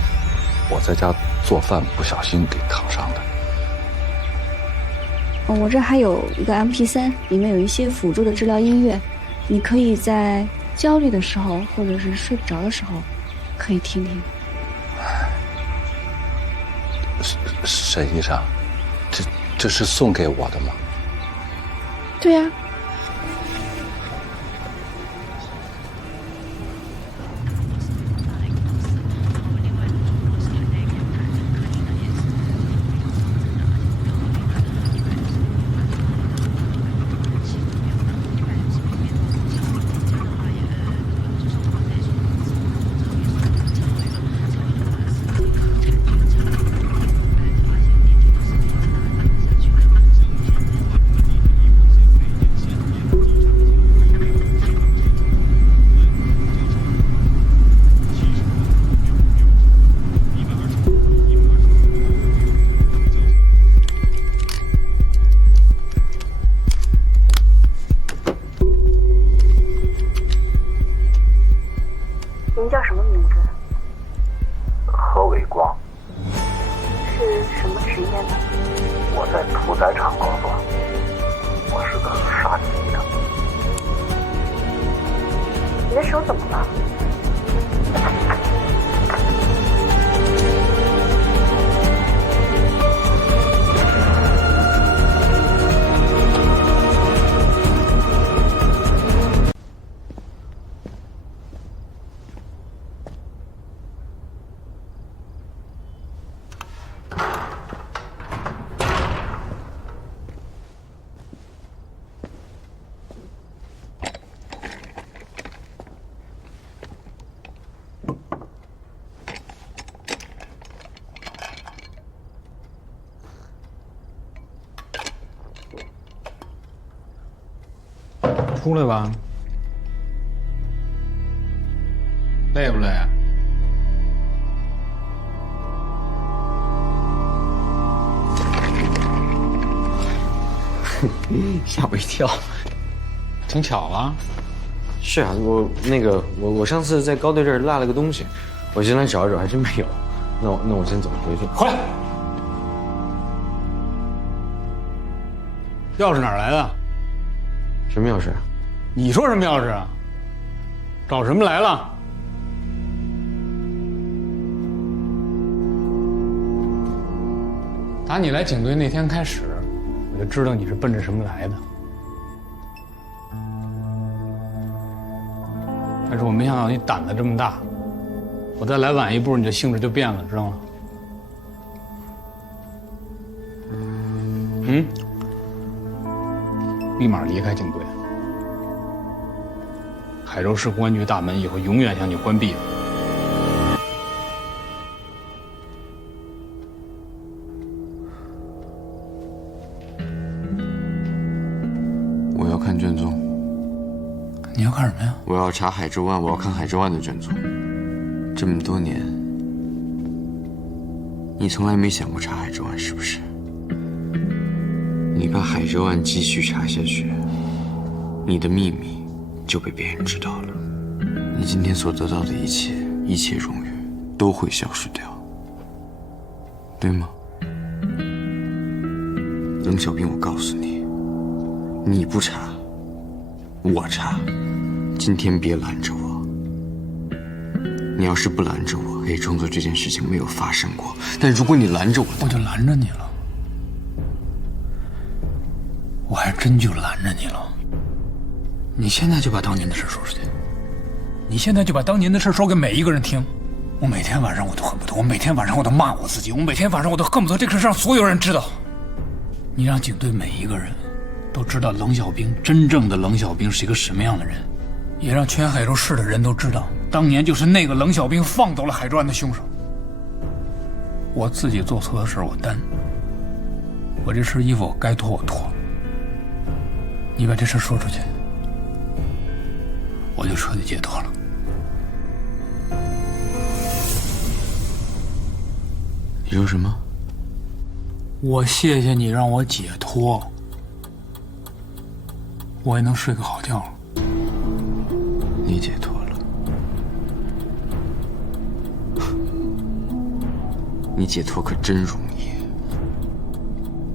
我在家做饭不小心给烫伤的。我这还有一个 MP3，里面有一些辅助的治疗音乐，你可以在焦虑的时候，或者是睡不着的时候，可以听听。沈医生，这是送给我的吗？对呀。在场工作，我是个杀鸡的。你的手怎么了？出来吧，累不累？吓我一跳，挺巧了。是啊，我上次在高队这儿落了个东西，我进来找一找，还真没有。那我先走回去。回来。钥匙哪儿来的？什么钥匙？你说什么钥匙啊？找什么来了？打你来警队那天开始，我就知道你是奔着什么来的。但是我没想到你胆子这么大，我再来晚一步，你的性质就变了，知道吗？立马离开警队。海州市公安局大门以后永远向你关闭。我要看卷宗。你要看什么呀？我要查海州案，我要看海州案的卷宗。这么多年，你从来没想过查海州案，是不是？你把海州案继续查下去，你的秘密就被别人知道了。你今天所得到的一切荣誉都会消失掉，对吗？冷小兵，我告诉你，你不查，我查。今天别拦着我。你要是不拦着我，可以装作这件事情没有发生过。但如果你拦着我，我就拦着你了。我还真就拦着你了。你现在就把当年的事说出去。你现在就把当年的事说给每一个人听。我每天晚上我都恨不得，我每天晚上我都骂我自己，我每天晚上我都恨不得这个事让所有人知道。你让警队每一个人都知道冷小兵，真正的冷小兵是一个什么样的人，也让全海州市的人都知道，当年就是那个冷小兵放走了海州案的凶手。我自己做错的事我担，我这身衣服我该脱我脱。你把这事说出去，我就彻底解脱了。你说什么？我谢谢你让我解脱，我也能睡个好觉了。你解脱了，你解脱可真容易。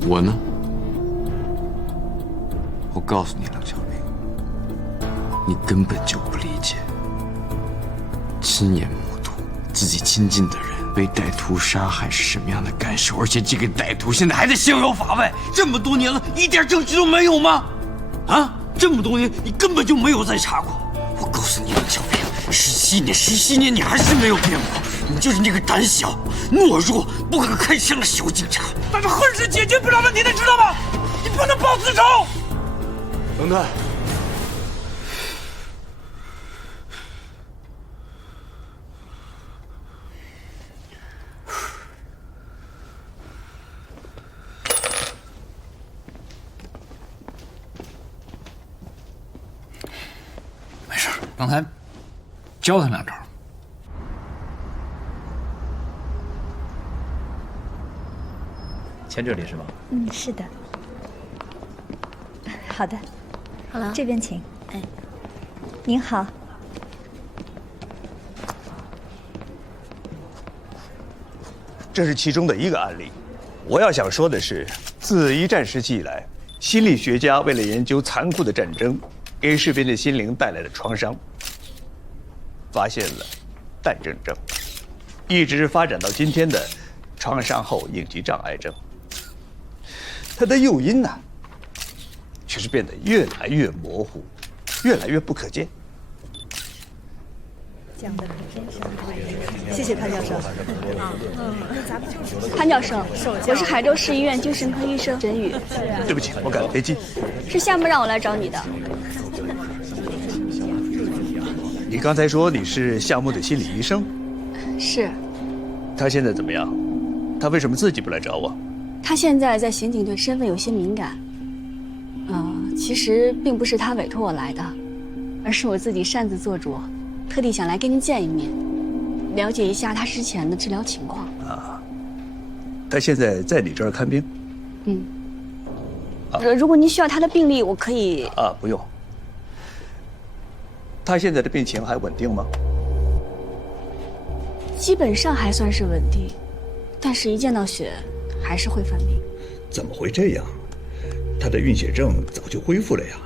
我呢？我告诉你，冷小兵，你根本就不理解。亲眼目睹自己亲近的人被歹徒杀害是什么样的感受，而且这个歹徒现在还在逍遥法外，这么多年了，一点证据都没有吗？啊，这么多年你根本就没有再查过。我告诉你，冷小兵，17年你还是没有变过，你就是那个胆小、懦弱、不可开枪的小警察。但是恨是解决不了问题的，知道吗？你不能报私仇。等等。没事，刚才教他两招。签这里是吗？嗯，是的。好的。好了，这边请。哎，您好。这是其中的一个案例，我要想说的是，自一战时期以来，心理学家为了研究残酷的战争给士兵的心灵带来的创伤，发现了弹症症，一直发展到今天的创伤后应激障碍症。它的诱因呢，却是变得越来越模糊，越来越不可见。讲得很真实，谢谢潘教授。潘教授，我是海州市医院精神科医生沈宇。对不起，我赶飞机。是夏木让我来找你的。你刚才说你是夏木的心理医生？是。他现在怎么样？他为什么自己不来找我？他现在在刑警队，身份有些敏感。其实并不是他委托我来的，而是我自己擅自做主，特地想来跟您见一面，了解一下他之前的治疗情况。啊，他现在在你这儿看病？嗯。如果您需要他的病历，我可以。啊，不用。他现在的病情还稳定吗？基本上还算是稳定，但是一见到血，还是会犯病。怎么会这样？他的晕血症早就恢复了呀，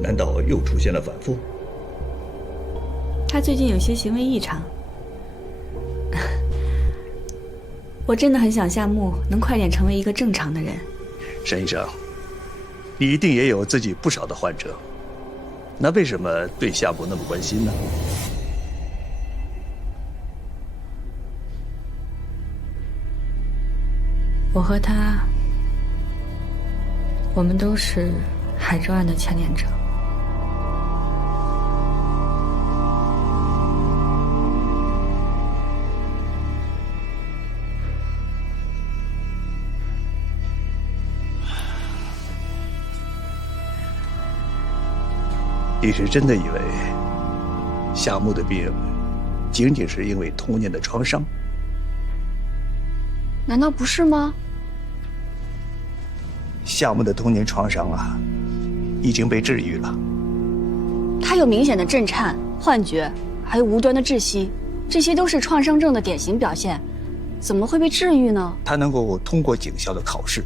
难道又出现了反复？他最近有些行为异常，我真的很想夏木能快点成为一个正常的人。沈医生，你一定也有自己不少的患者，那为什么对夏木那么关心呢？我和他，我们都是海州案的牵连者。你是真的以为夏木的病仅仅是因为童年的创伤？难道不是吗？夏木的童年创伤啊，已经被治愈了。他有明显的震颤、幻觉，还有无端的窒息，这些都是创伤症的典型表现，怎么会被治愈呢？他能够通过警校的考试，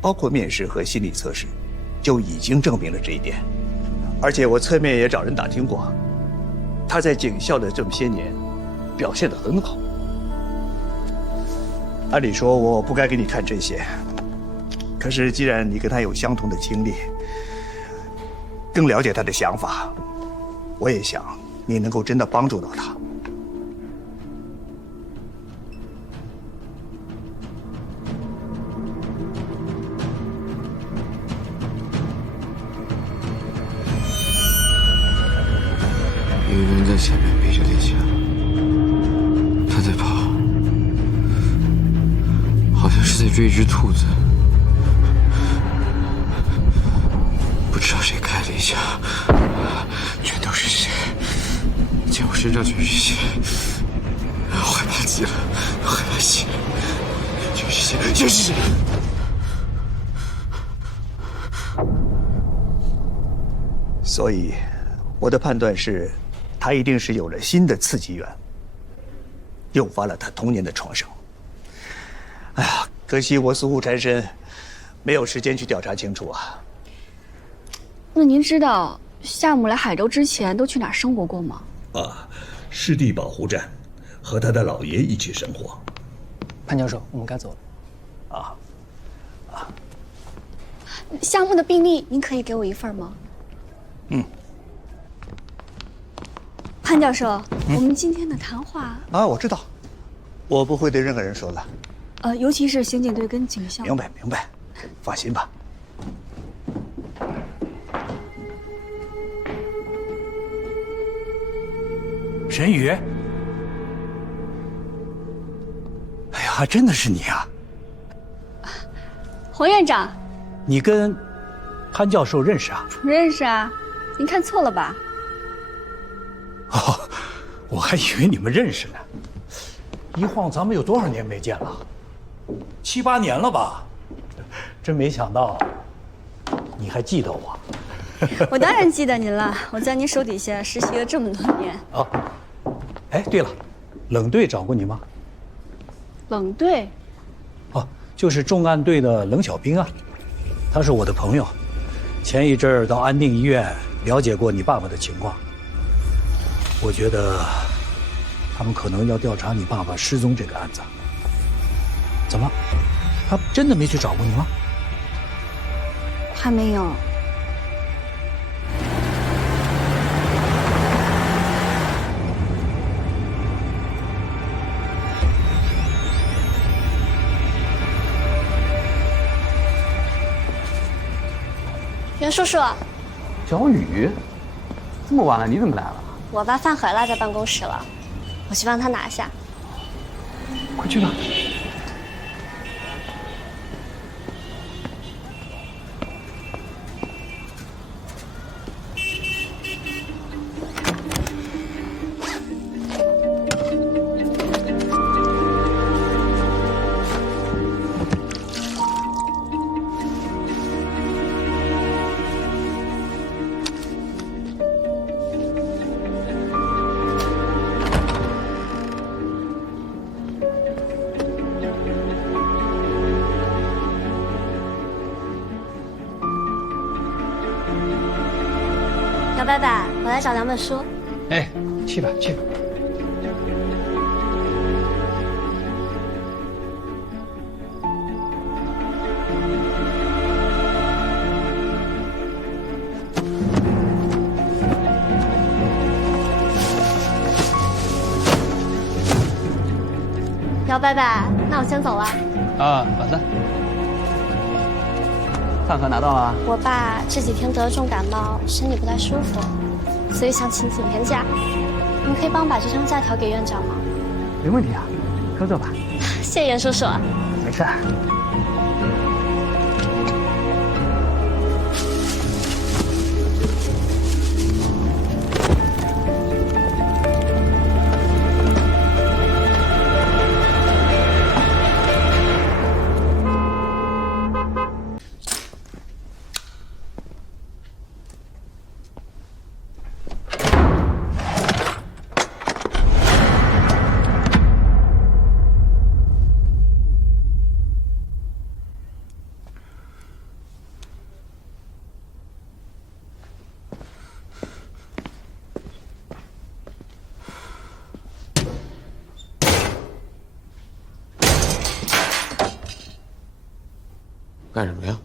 包括面试和心理测试，就已经证明了这一点。而且我侧面也找人打听过，他在警校的这么些年，表现得很好。按理说我不该给你看这些，可是既然你跟他有相同的经历，更了解他的想法，我也想你能够真的帮助到他。有人在前面逼着李强，他在跑，好像是在追一只兔子。不知道谁开了一枪，全都是血，见我身上全是血，我害怕极了，我害怕极了，全是血，全是血。所以，我的判断是，他一定是有了新的刺激源，诱发了他童年的创伤。哎呀，可惜我死虎缠身，没有时间去调查清楚啊。那您知道夏木来海州之前都去哪儿生活过吗？啊，湿地保护站，和他的姥爷一起生活。潘教授，我们该走了。夏木的病历，您可以给我一份吗？嗯。潘教授，我们今天的谈话啊，我知道，我不会对任何人说的。尤其是刑警队跟警校。明白，明白，放心吧。沈宇，哎呀，真的是你啊！黄院长，你跟潘教授认识啊？不认识啊，您看错了吧？哦，我还以为你们认识呢。一晃咱们有多少年没见了？7、8年了吧？真没想到，你还记得我。我当然记得您了，我在您手底下实习了这么多年。哦，哎，对了，冷队找过你吗？冷队？哦，就是重案队的冷小兵啊，他是我的朋友，前一阵儿到安定医院了解过你爸爸的情况。我觉得他们可能要调查你爸爸失踪这个案子。怎么，他真的没去找过你吗？还没有。袁叔叔，小雨，这么晚了，你怎么来了？我把饭盒落在办公室了，我去帮他拿下。快去吧。姚伯伯，我来找2本书。哎，去吧，去吧。姚伯伯，那我先走了。啊，晚安。饭盒拿到了。我爸这几天得了重感冒，身体不太舒服，所以想请几天假。你们可以帮我把这张假条给院长吗？没问题啊，喝着吧。谢谢袁叔叔。没事。干什么呀？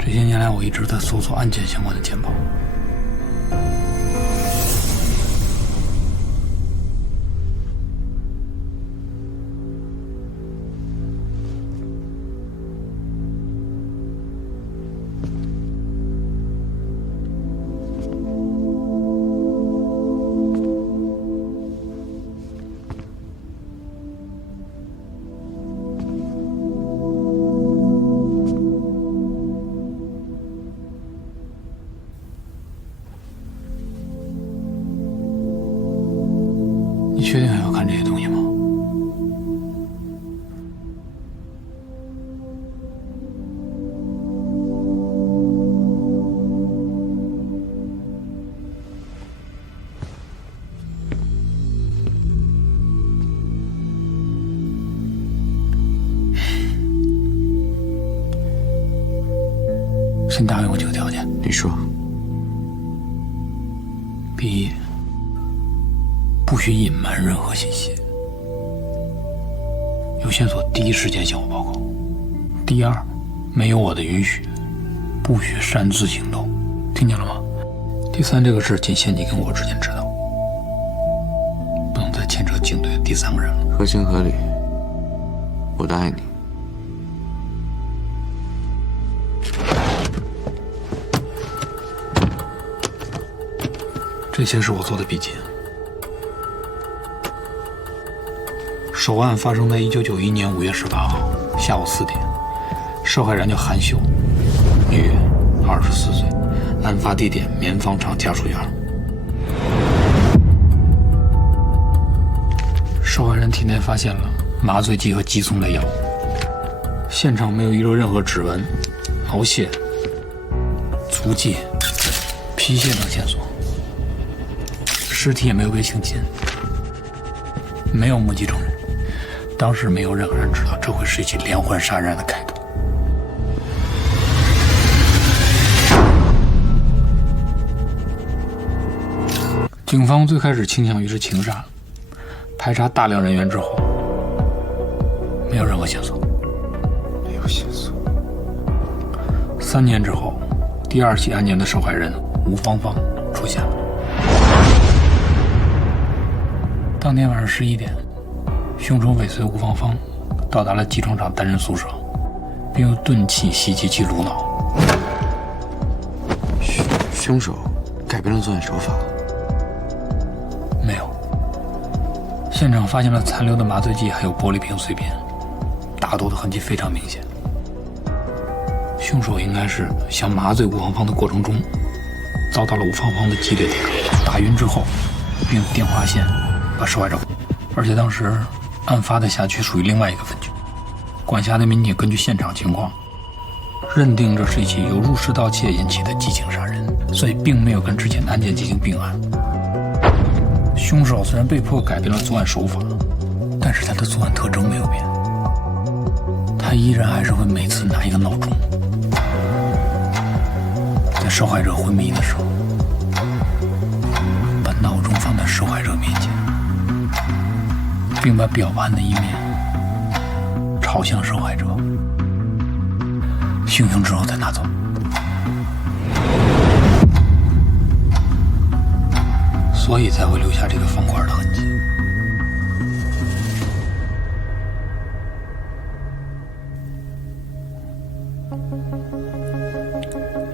这些年来，我一直在搜索案件相关的简报。你确定还要看这些东西吗？先答应我几个条件。你说。第一，不许隐瞒任何信息。有线索第一时间向我报告。第二，没有我的允许，不许擅自行动，听见了吗？第三，这个事仅限你跟我之间知道，不能再牵扯警队的第三个人了。合情合理，我答应你。这些是我做的笔记。首案发生在1991年5月18号下午4点，受害人叫韩秀，女，24岁，案发地点棉纺厂家属院。受害人体内发现了麻醉剂和激松类药，现场没有遗留任何指纹、毛屑、足迹、皮屑等线索。尸体也没有被性侵，没有目击证人，当时没有任何人知道这会是一起连环杀人案的开头。警方最开始倾向于是情杀，排查大量人员之后，没有任何线索。没有线索。3年之后，第2起案件的受害人吴芳芳出现了。当天晚上11点，凶手尾随吴芳芳到达了集装厂单人宿舍，并用钝器袭击其颅脑。凶手改变了作案手法？没有。现场发现了残留的麻醉剂，还有玻璃瓶碎片，打斗的痕迹非常明显。凶手应该是想麻醉吴芳芳的过程中，遭到了吴芳芳的激烈抵抗，打晕之后，并用电话线把受害者，而且当时案发的辖区属于另外一个分局，管辖的民警根据现场情况，认定这是一起由入室盗窃引起的激情杀人，所以并没有跟之前的案件进行并案。凶手虽然被迫改变了作案手法，但是他的作案特征没有变，他依然还是会每次拿一个闹钟，在受害者昏迷的时候，把闹钟放在受害者面前，并把表盘的一面朝向受害者，行凶之后再拿走。所以才会留下这个方块的痕迹。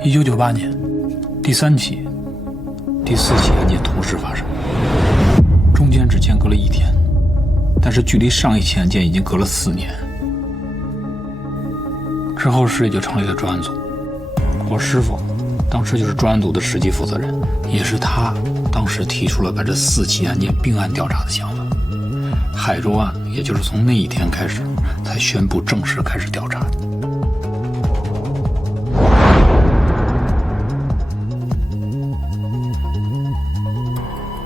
1998年，第3起、第4起案件同时发生，中间只间隔了1天，但是距离上一起案件已经隔了4年。之后市里就成立了专案组，我师傅当时就是专案组的实际负责人，也是他当时提出了把这4起案件并案调查的想法。海州案也就是从那一天开始才宣布正式开始调查的。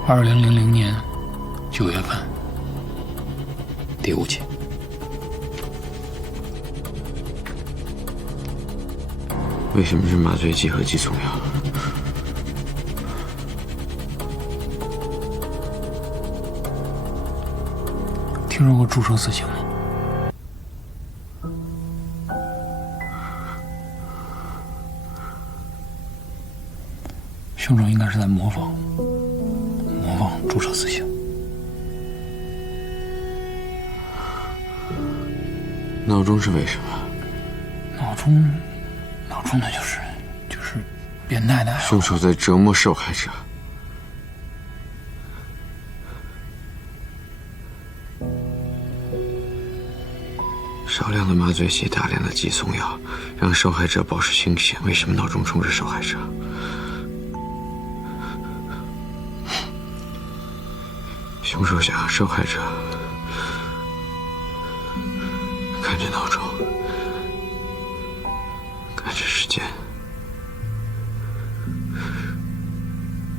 2000年9月份，第5起。为什么是麻醉剂和激素药？听说过注射死刑吗？凶手应该是在模仿注射死刑。闹钟是为什么？闹钟那就是变态的。凶手在折磨受害者。少量的麻醉剂，大量的激松药，让受害者保持清醒。为什么闹钟冲着受害者？凶手想让受害者看着闹钟，看着时间，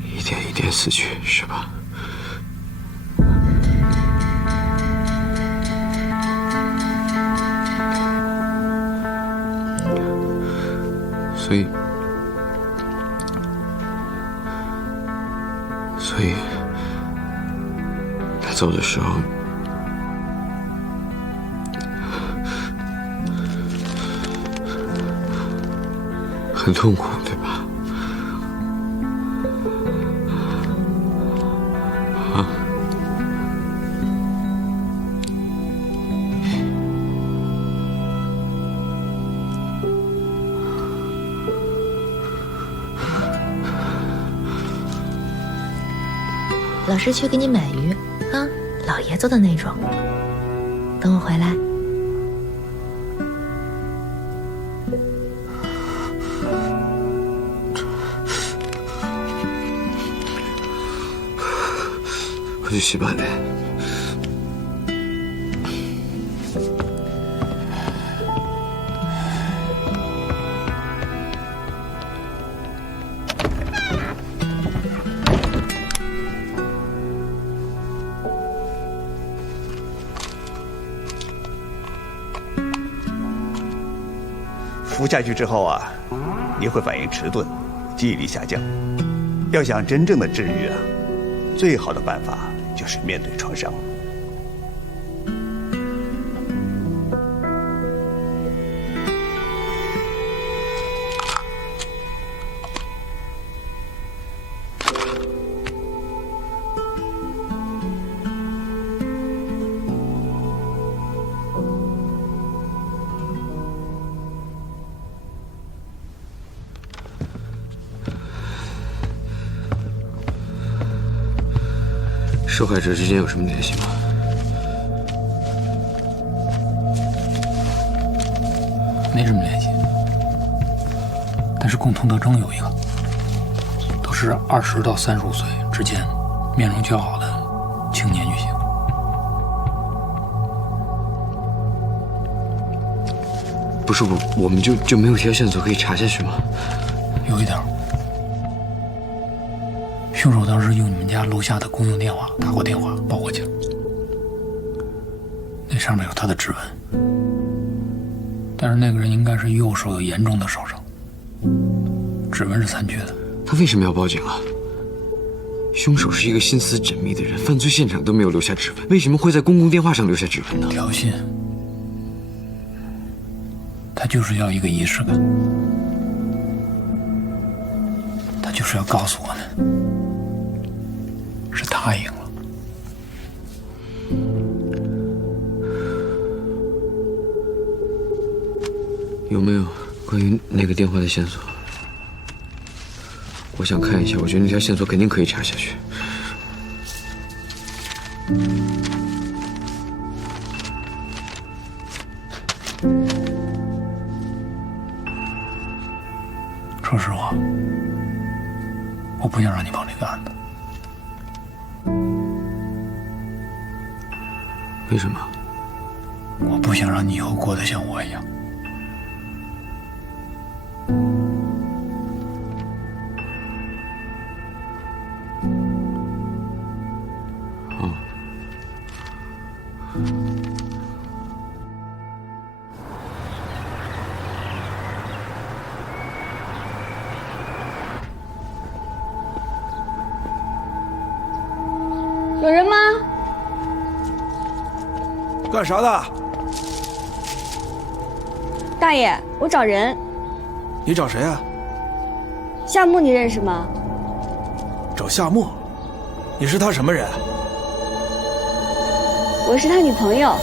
一点一点死去，是吧？所以他走的时候很痛苦，对吧？啊？老师去给你买鱼啊，老爷做的那种。等我回来。我去洗把脸。服下去之后啊，你会反应迟钝，记忆力下降。要想真正的治愈啊，最好的办法就是面对创伤。受害者之间有什么联系吗？没什么联系，但是共同特征有一个，都是20到35岁之间，面容姣好的青年女性。不是我们就没有其他线索可以查下去吗？有一点。凶手当时用你们家楼下的公用电话打过电话报过警，那上面有他的指纹，但是那个人应该是右手有严重的烧伤，指纹是残缺的。他为什么要报警啊？凶手是一个心思缜密的人，犯罪现场都没有留下指纹，为什么会在公共电话上留下指纹呢？挑衅，他就是要一个仪式感，他就是要告诉我们。是他赢了。有没有关于那个电话的线索？我想看一下，我觉得那条线索肯定可以查下去。说实话，我不想让你碰这个案子。为什么？我不想让你以后过得像我一样。有人吗？干啥的？大爷，我找人。你找谁啊？夏木，你认识吗？找夏木？你是他什么人？我是他女朋友。